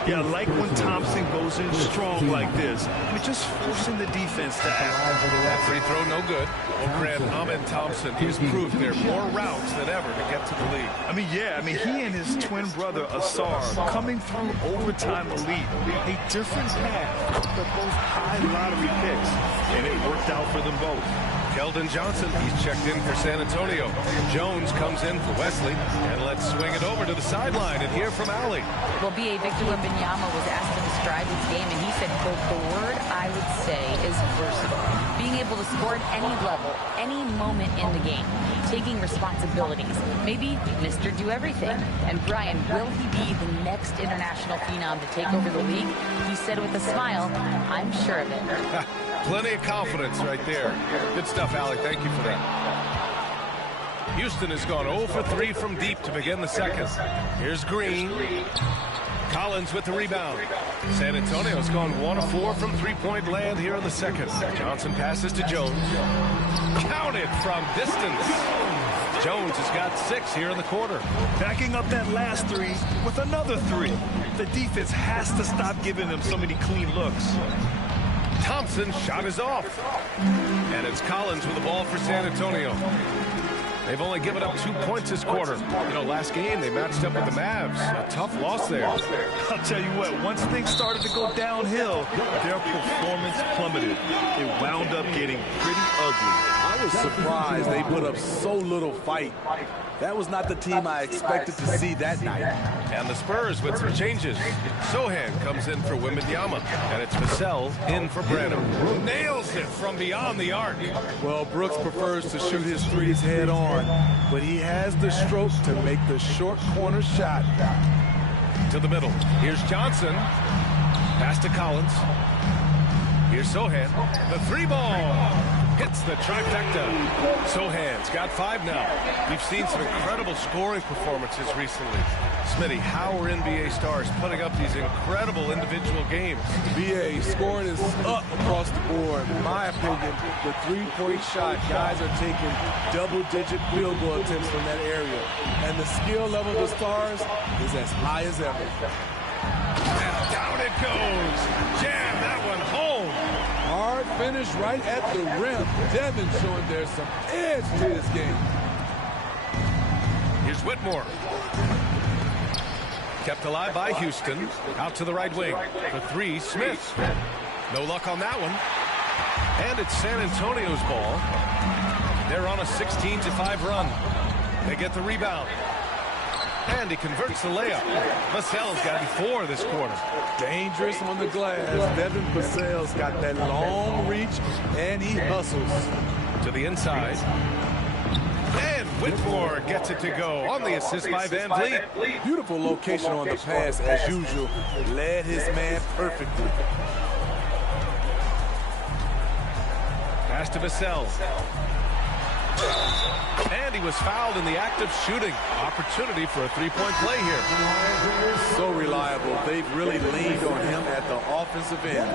Yeah, I like when Thompson goes in strong like this. I mean, just forcing the defense to act. That free throw no good. Well, Grant, Ahmed Thompson has proved there are more routes than ever to get to the league. I mean, yeah, he and his twin brother, Asar, coming through overtime elite. A different path, but both high lottery picks. And it worked out for them both. Keldon Johnson, he's checked in for San Antonio. Jones comes in for Wesley. And let's swing it over to the sideline and hear from Allie. Well, B.A. Victor Wembanyama was asked to describe his game, and he said, quote, the word I would say is versatile. Being able to score at any level, any moment in the game, taking responsibilities. Maybe Mr. Do-Everything. And Brian, will he be the next international phenom to take over the league? He said with a smile, I'm sure of it. Plenty of confidence right there. Good stuff, Allie. Thank you for that. Houston has gone 0 for 3 from deep to begin the second. Here's Green. Collins with the rebound. San Antonio's gone 1 of 4 from 3-point land here in the second. Johnson passes to Jones. Counted from distance. Jones has got 6 here in the quarter. Backing up that last 3 with another 3. The defense has to stop giving them so many clean looks. Thompson's shot is off. And it's Collins with the ball for San Antonio. They've only given up 2 points this quarter. You know, last game they matched up with the Mavs. A tough loss there. I'll tell you what, once things started to go downhill, their performance plummeted. It wound up getting pretty ugly. I was surprised they put up so little fight. That was not the team I expected to see that night. And the Spurs with some changes. Sohan comes in for Wembanyama. And it's Vassell in for Branham. Nails it from beyond the arc. Well, Brooks prefers to shoot his threes head on, but he has the stroke to make the short corner shot. To the middle. Here's Johnson. Pass to Collins. Here's Sohan. The 3-ball. Hits the trifecta. Sohan's got 5 now. We've seen some incredible scoring performances recently. Smitty, how are NBA stars putting up these incredible individual games? BA, scoring is up across the board. In my opinion, the three-point shot, guys are taking double-digit field goal attempts from that area. And the skill level of the stars is as high as ever. And down it goes. Jam that one home. Hard finish right at the rim. Devin showing there's some edge to this game. Here's Whitmore. Kept alive by Houston. Out to the right wing. The 3, Smith. No luck on that one. And it's San Antonio's ball. They're on a 16-5 run. They get the rebound. And he converts the layup. Vassell's got 4 this quarter. Dangerous on the glass. Devin Vassell's got that long reach, and he hustles. To the inside. And Whitmore gets it to go on the assist by Van Vliet. Beautiful location on the pass, as usual. Led his man perfectly. Pass to Vassell. And he was fouled in the act of shooting. Opportunity for a 3-point play here. So reliable. They've really leaned on him at the offensive end.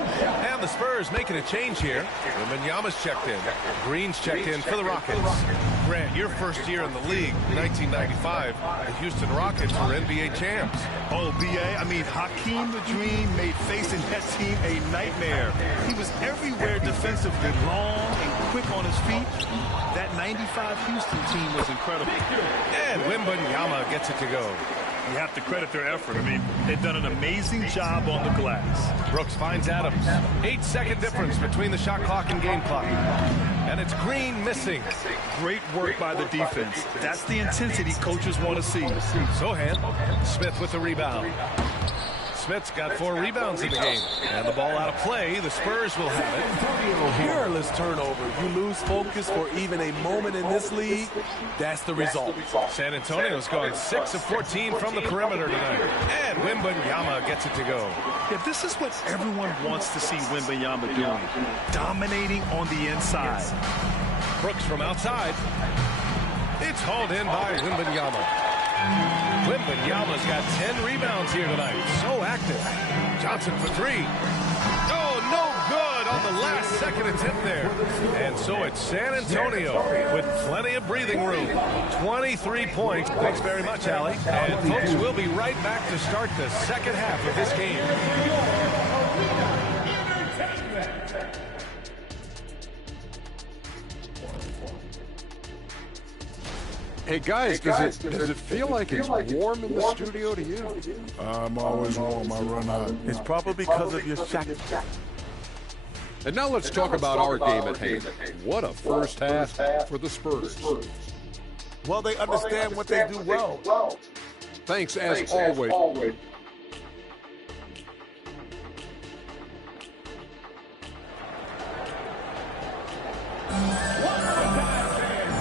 And the Spurs making a change here. Wembanyama's checked in. Green's checked in for the Rockets. Grant, your first year in the league, 1995, the Houston Rockets were NBA champs. Oh, B.A., I mean, Hakeem the Dream made facing that team a nightmare. He was everywhere defensively, long and quick on his feet. That 95 Houston team was incredible. And Wembanyama gets it to go. You have to credit their effort. I mean, they've done an amazing job on the glass. Brooks finds Adams. 8-second difference between the shot clock and game clock. And it's Green missing. Great work by the defense. That's the intensity coaches want to see. Sohan. Smith with the rebound. Smith's got 4 rebounds in the game. And the ball out of play. The Spurs will have it. Careless turnover. You lose focus for even a moment in this league. That's the result. San Antonio's gone 6 of 14 from the perimeter tonight. And Wembanyama gets it to go. Yeah, this is what everyone wants to see Wembanyama doing. Dominating on the inside. Brooks from outside. It's hauled in by Wembanyama. Wembanyama's got 10 rebounds here tonight. So active. Johnson for 3. Oh, no good on the last second attempt there. And so it's San Antonio with plenty of breathing room. 23 points. Thanks very much, Allie. And folks, we'll be right back to start the second half of this game. Hey guys, does it feel like it's warm in the studio to you? I'm always warm. I run hot. It's probably because of your shot. And now let's talk about our game at hand. What a first half for the Spurs. Well, they understand what they do well. Thanks as always.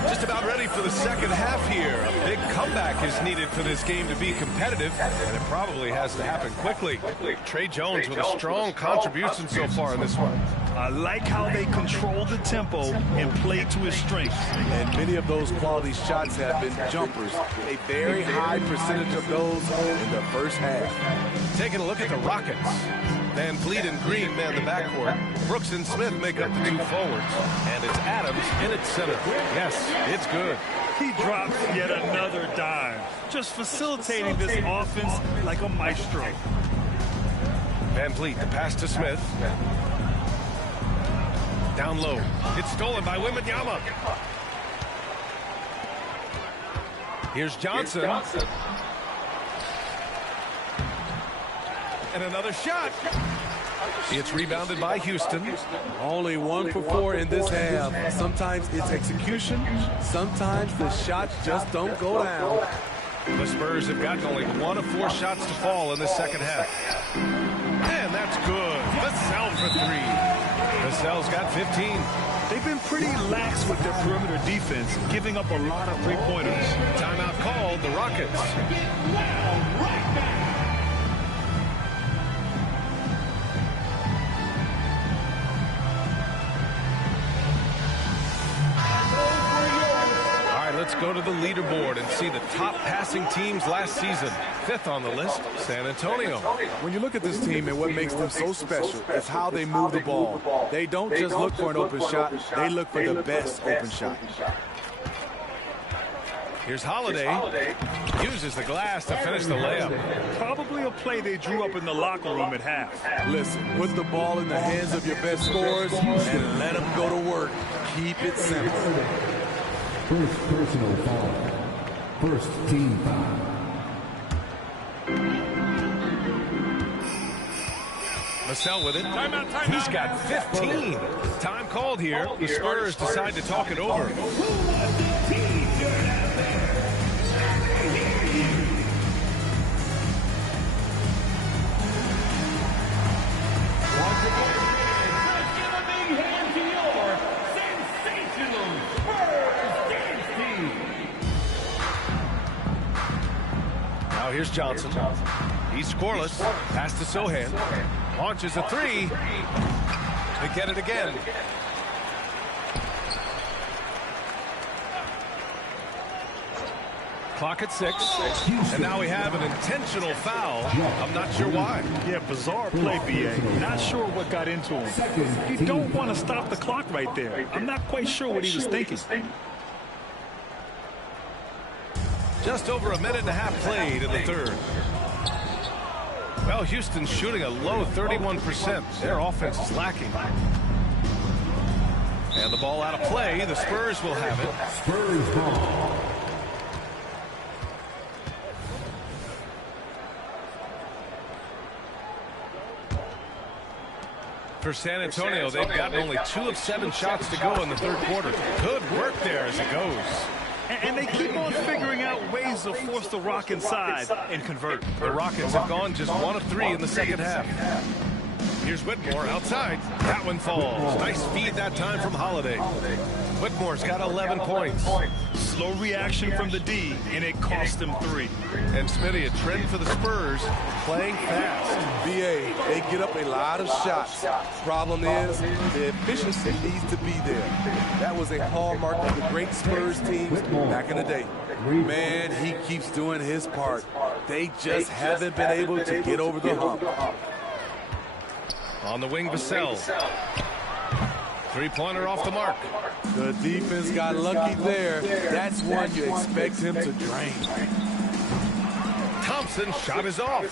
Just about ready for the second half here. A big comeback is needed for this game to be competitive, and it probably has to happen quickly. Trey Jones with a strong contribution so far in this one. I like how they control the tempo and play to his strengths. And many of those quality shots have been jumpers. A very high percentage of those in the first half. Taking a look at the Rockets. Van Vliet and Green man the backcourt. Brooks and Smith make up the two forwards. And it's Adams in its center. Yes, it's good. He drops yet another dime, just facilitating this offense like a maestro. Van Vliet, the pass to Smith. Down low. It's stolen by Wembanyama. Here's Johnson. And another shot. It's rebounded by Houston. Only 1 for 4 in this half. Sometimes it's execution. Sometimes the shots just don't go down. The Spurs have gotten only 1 of 4 shots to fall in the second half. And that's good. Vassell for 3. Vassell's got 15. They've been pretty lax with their perimeter defense, giving up a lot of three-pointers. Timeout called, the Rockets. Let's go to the leaderboard and see the top passing teams last season. 5th on the list, San Antonio. When you look at this team and what makes them so special, it's how they move the ball. They don't just look for an open shot, they look for the best open shot. Here's Holiday. Uses the glass to finish the layup. Probably a play they drew up in the locker room at half. Listen, put the ball in the hands of your best scorers and let them go to work. Keep it simple. First personal foul. First team foul. Vassell with it. He's got 15. Time called here. The Spurs decide to talk it over. Now here's Johnson. He's scoreless. Pass to Sohan. Launches a 3. They get it again. Clock at 6. And now we have an intentional foul. I'm not sure why. Yeah, bizarre play, B.A. Not sure what got into him. You don't want to stop the clock right there. I'm not quite sure what he was thinking. Just over a minute and a half played in the third. Well, Houston's shooting a low 31%. Their offense is lacking. And the ball out of play. The Spurs will have it. Spurs ball. For San Antonio, they've gotten only 2 of 7 shots to go in the third quarter. Good work there as it goes. And they keep on figuring out ways to force the Rock inside and convert. The Rockets have gone just 1 of 3 in the second half. Here's Whitmore outside. That one falls. Nice feed that time from Holiday. Whitmore's got 11 points. Slow reaction from the D, and it cost them 3. And Smitty, a trend for the Spurs, playing fast. BA, they get up a lot of shots. Problem is, the efficiency needs to be there. That was a hallmark of the great Spurs teams back in the day. Man, he keeps doing his part. They just haven't been able to get over the hump. On the wing, Vassell. 3-pointer off the mark. The defense got lucky there. That's one you expect him to drain. Thompson shot is off.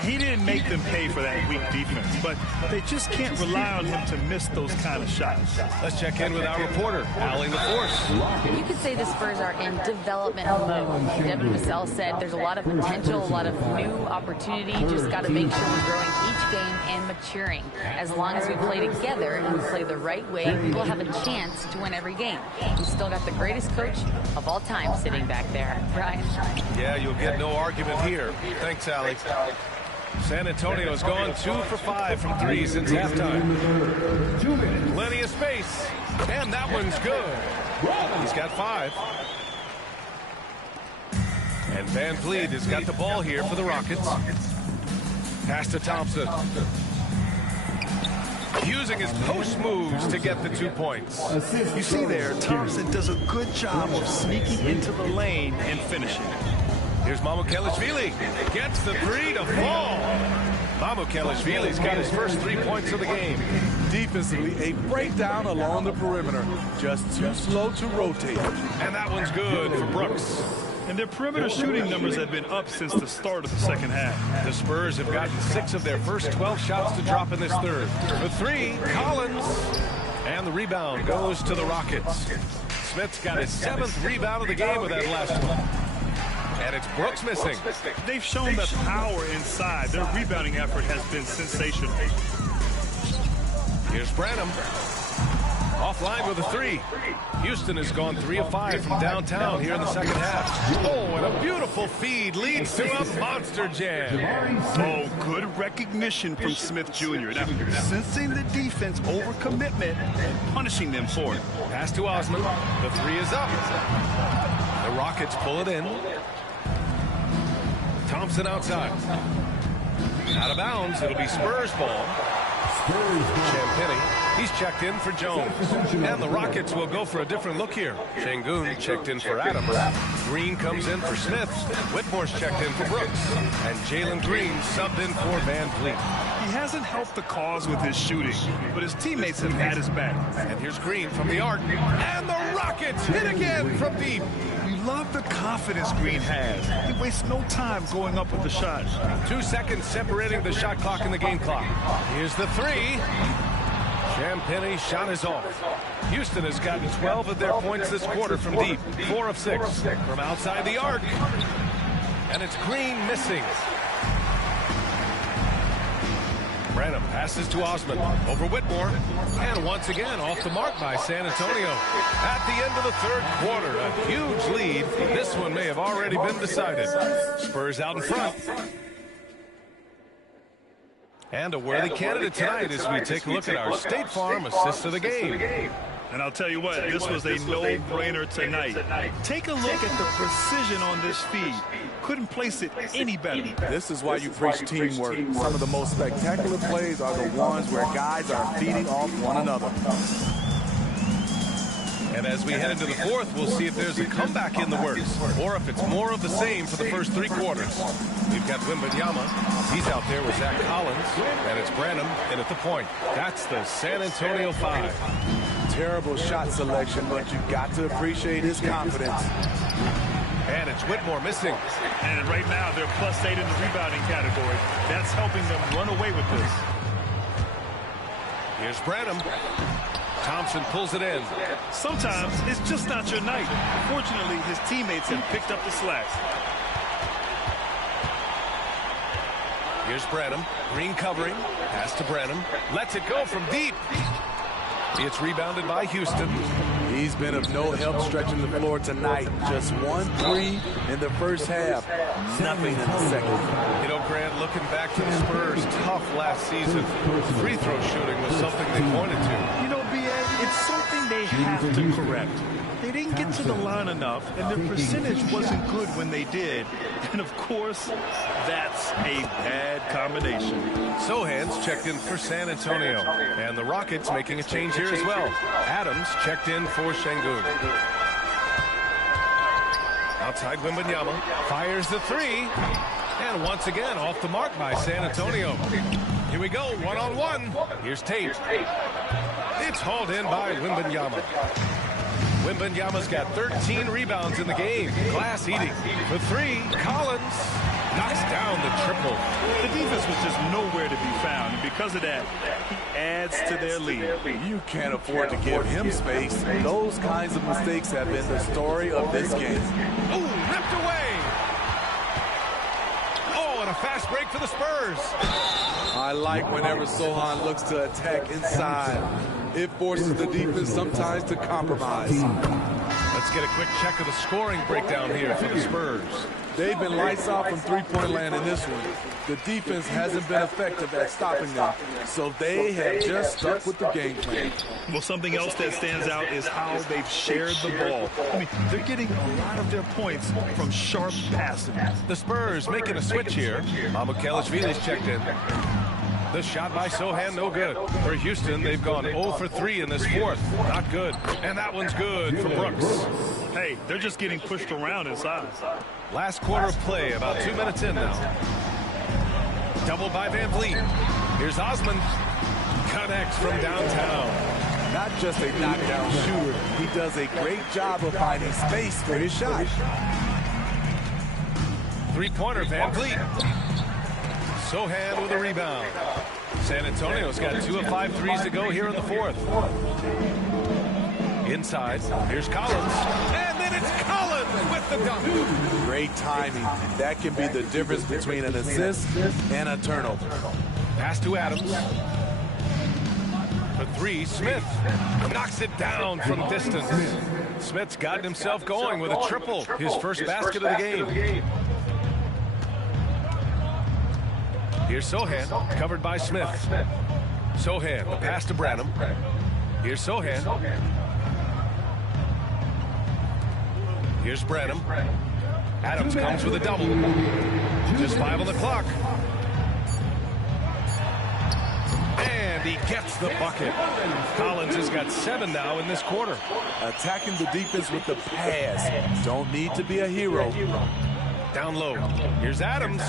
He didn't make them pay for that weak defense, but they just can't rely on him to miss those kind of shots. Let's check in with our reporter, Allie LaForce. You could say the Spurs are in development mode. Devin Vassell said there's a lot of potential, a lot of new opportunity. Just got to make sure we're growing each game and maturing. As long as we play together and we play the right way, we'll have a chance to win every game. We still got the greatest coach of all time sitting back there. Brian? Yeah, you'll get no argument here. Thanks, Allie. San Antonio has gone 2 for 5 from 3 since halftime. Plenty of space. And that one's good. He's got 5. And Van Vliet has got the ball here for the Rockets. Pass to Thompson. Using his post moves to get the 2 points. You see there, Thompson does a good job of sneaking into the lane and finishing. Here's Mamukelashvili. Gets the 3 to fall. Mamukelashvili's got his first 3 points of the game. Defensively, a breakdown along the perimeter. Just too slow to rotate. And that one's good for Brooks. And their perimeter shooting numbers have been up since the start of the second half. The Spurs have gotten 6 of their first 12 shots to drop in this third. For 3, Collins. And the rebound goes to the Rockets. Smith's got his 7th rebound of the game with that last one. And it's Brooks missing. They've shown the power inside. Their rebounding effort has been sensational. Here's Branham. Offline with a 3. Houston has gone 3 of 5 from downtown here in the second half. Oh, and a beautiful feed leads to a monster jam. Oh, good recognition from Smith Jr. Now, sensing the defense overcommitment and punishing them for it. Pass to Osman. The 3 is up. The Rockets pull it in. Thompson outside. Out of bounds. It'll be Spurs ball. Champagnie, he's checked in for Jones. And the Rockets will go for a different look here. Şengün checked in for Adams. Green comes in for Smith. Whitmore's checked in for Brooks. And Jalen Green subbed in for Van Vliet. He hasn't helped the cause with his shooting, but his teammates have had his back. And here's Green from the arc. And the Rockets hit again from deep. You love the confidence Green has. He wastes no time going up with the shot. 2 seconds separating the shot clock and the game clock. Here's the 3. Champagnie shot is off. Houston has gotten 12 of their points this quarter from deep. 4 of 6 from outside the arc. And it's Green missing. Branham passes to Osman over Whitmore. And once again off the mark by San Antonio. At the end of the third quarter, a huge lead. This one may have already been decided. Spurs out in front. And a worthy candidate tonight as we take a look at our State Farm assist of the game. And I'll tell you what, this was a no-brainer tonight. Take a look at the precision on this feed. Couldn't place it any better. This is why you preach teamwork. Some of the most spectacular plays are the ones where guys are feeding off one another. And as we head into the fourth, we'll see if there's a comeback in the works or if it's more of the same for the first 3 quarters. We've got Wembanyama. He's out there with Zach Collins. And it's Branham in at the point. That's the San Antonio 5. Terrible shot selection, but you've got to appreciate his confidence. And it's Whitmore missing. And right now, they're +8 in the rebounding category. That's helping them run away with this. Here's Branham. Thompson pulls it in. Sometimes it's just not your night. Fortunately, his teammates have picked up the slack. Here's Branham. Green covering. Pass to Branham. Lets it go from deep. It's rebounded by Houston. He's been of no help stretching the floor tonight. Just 1 3 in the first half. Nothing in the second. You know, Grant, looking back to the Spurs' tough last season, free throw shooting was something they pointed to. You know, B.A., it's something they have to correct. They didn't get to the line enough, and their percentage wasn't good when they did. And, of course, that's a bad combination. Sohan's checked in for San Antonio. And the Rockets making a change here as well. Adams checked in for Şengün. Outside Wembanyama fires the 3. And once again off the mark by San Antonio. Here we go, one-on-one. Here's Tate. It's hauled in by Wembanyama. Wembanyama's got 13 rebounds in the game. Glass eating. For 3, Collins knocks down the triple. The defense was just nowhere to be found, and because of that, he adds to their lead. You can't afford to give him space. Those kinds of mistakes have been the story of this game. Ooh, ripped away. Oh, and a fast break for the Spurs. I like whenever Sohan looks to attack inside. It forces the defense sometimes to compromise. Let's get a quick check of the scoring breakdown here for the Spurs. They've been lights out from three-point land in this one. The defense hasn't been effective at stopping them, so they have just stuck with the game plan. Well, something else that stands out is how they've shared the ball. I mean, they're getting a lot of their points from sharp passing. The Spurs making a switch here. Mamukelashvili's checked in. The shot by Sohan, no good. For Houston, they've gone 0 for 3 in this fourth. Not good. And that one's good for Brooks. Hey, they're just getting pushed around inside. Last quarter of play, about 2 minutes in now. Double by Van Vliet. Here's Osmond. Connects from downtown. Not just a knockdown shooter, he does a great job of finding space for his shot. Three-pointer, Van Vliet. Sohan with a rebound. San Antonio's got 2 of 5 threes to go here in the fourth. Inside, here's Collins. And then it's Collins with the dunk. Great timing. That can be the difference between an assist and a turnover. Pass to Adams. For three, Smith knocks it down from distance. Smith's gotten himself going with a triple, his first basket of the game. Here's Sohan, covered by Smith. Sohan, the pass to Branham. Here's Sohan. Here's Branham. Adams comes with a double. Just 5 on the clock. And he gets the bucket. Collins has got 7 now in this quarter. Attacking the defense with the pass. Don't need to be a hero. Down low. Here's Adams.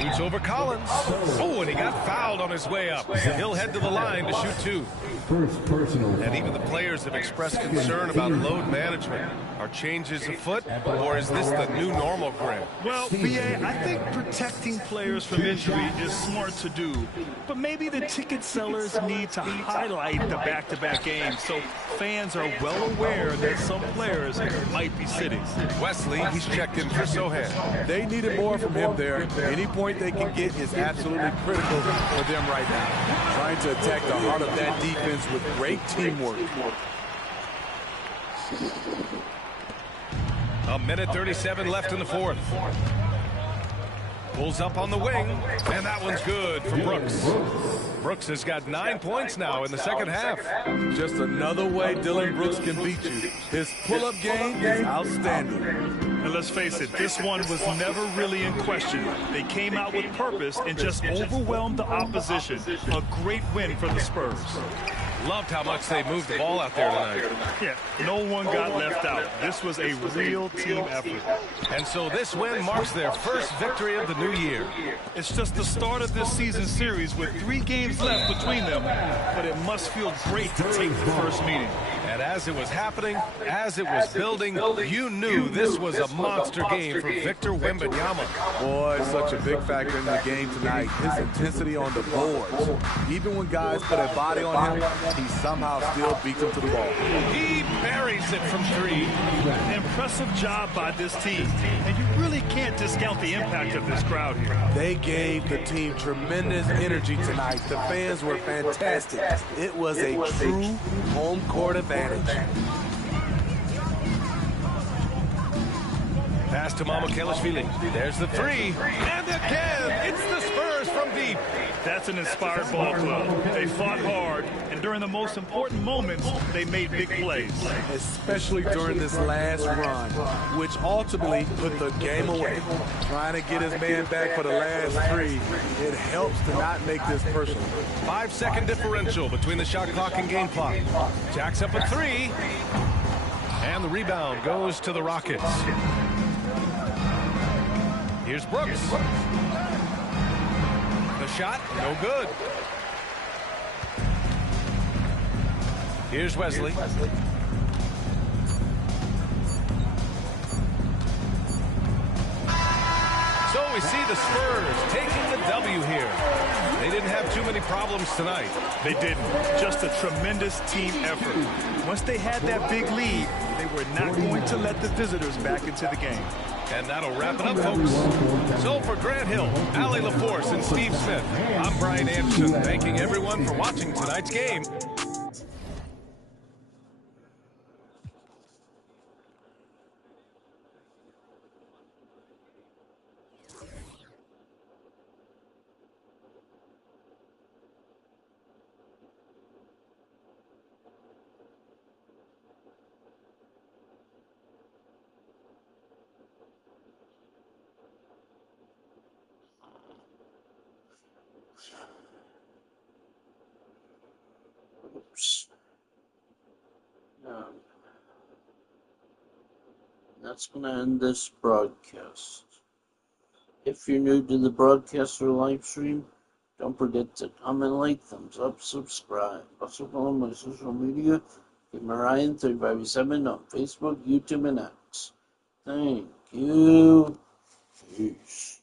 Shoots over Collins. Oh, and he got fouled on his way up. He'll head to the line to shoot 2. First personal. And even the players have expressed concern about load management. Are changes afoot, or is this the new normal, Grant? Well, B.A., I think protecting players from injury is smart to do. But maybe the ticket sellers need to highlight the back-to-back games so fans are well aware that some players might be sitting. Wesley, he's checked in for Sohan. They needed more from him there. Any point they can get is absolutely critical for them right now. Trying to attack the heart of that defense with great teamwork. A minute 37 left in the fourth. Pulls up on the wing, and that one's good for Brooks. Brooks has got 9 points now in the second half. Just another way Dillon Brooks can beat you. His pull-up game is outstanding. And let's face it, this one was never really in question. They came out with purpose and just overwhelmed the opposition. A great win for the Spurs. Loved how much they moved the ball out there tonight. Yeah, no one got left out. This was a real team effort. And so this win marks their first victory of the new year. It's just the start of this season series with 3 games left between them, but it must feel great to take the first meeting. And as it was happening, as it was building, you knew this was a monster game for Victor Wembanyama. Boy, such a big factor in the game tonight. His intensity on the boards. Even when guys put a body on him, he somehow still beats him to the ball. He buries it from 3. Impressive job by this team. And you really can't discount the impact of this crowd here. They gave the team tremendous energy tonight. The fans were fantastic. It was a true home court advantage. Pass to Mamukelashvili. There's the 3. And again, it's the Spurs from deep. That's an inspired ball club. They fought hard, and during the most important moments, they made big plays. Especially during this last run, which ultimately put the game away. Trying to get his man back for the last 3, it helps to not make this personal. 5-second differential between the shot clock and game clock. Jacks up a 3. And the rebound goes to the Rockets. Here's Brooks. The shot, no good. Here's Wesley. So we see the Spurs taking the W here. They didn't have too many problems tonight. They didn't. Just a tremendous team effort. Once they had that big lead, they were not going to let the visitors back into the game. And that'll wrap it up, folks. So for Grant Hill, Allie LaForce, and Steve Smith, I'm Brian Anderson, thanking everyone for watching tonight's game. Oops. That's going to end this broadcast. If you're new to the broadcast or live stream, Don't forget to comment, like, thumbs up, subscribe. Also follow my social media, Ryan357 on Facebook, YouTube, and X. Thank you. Peace.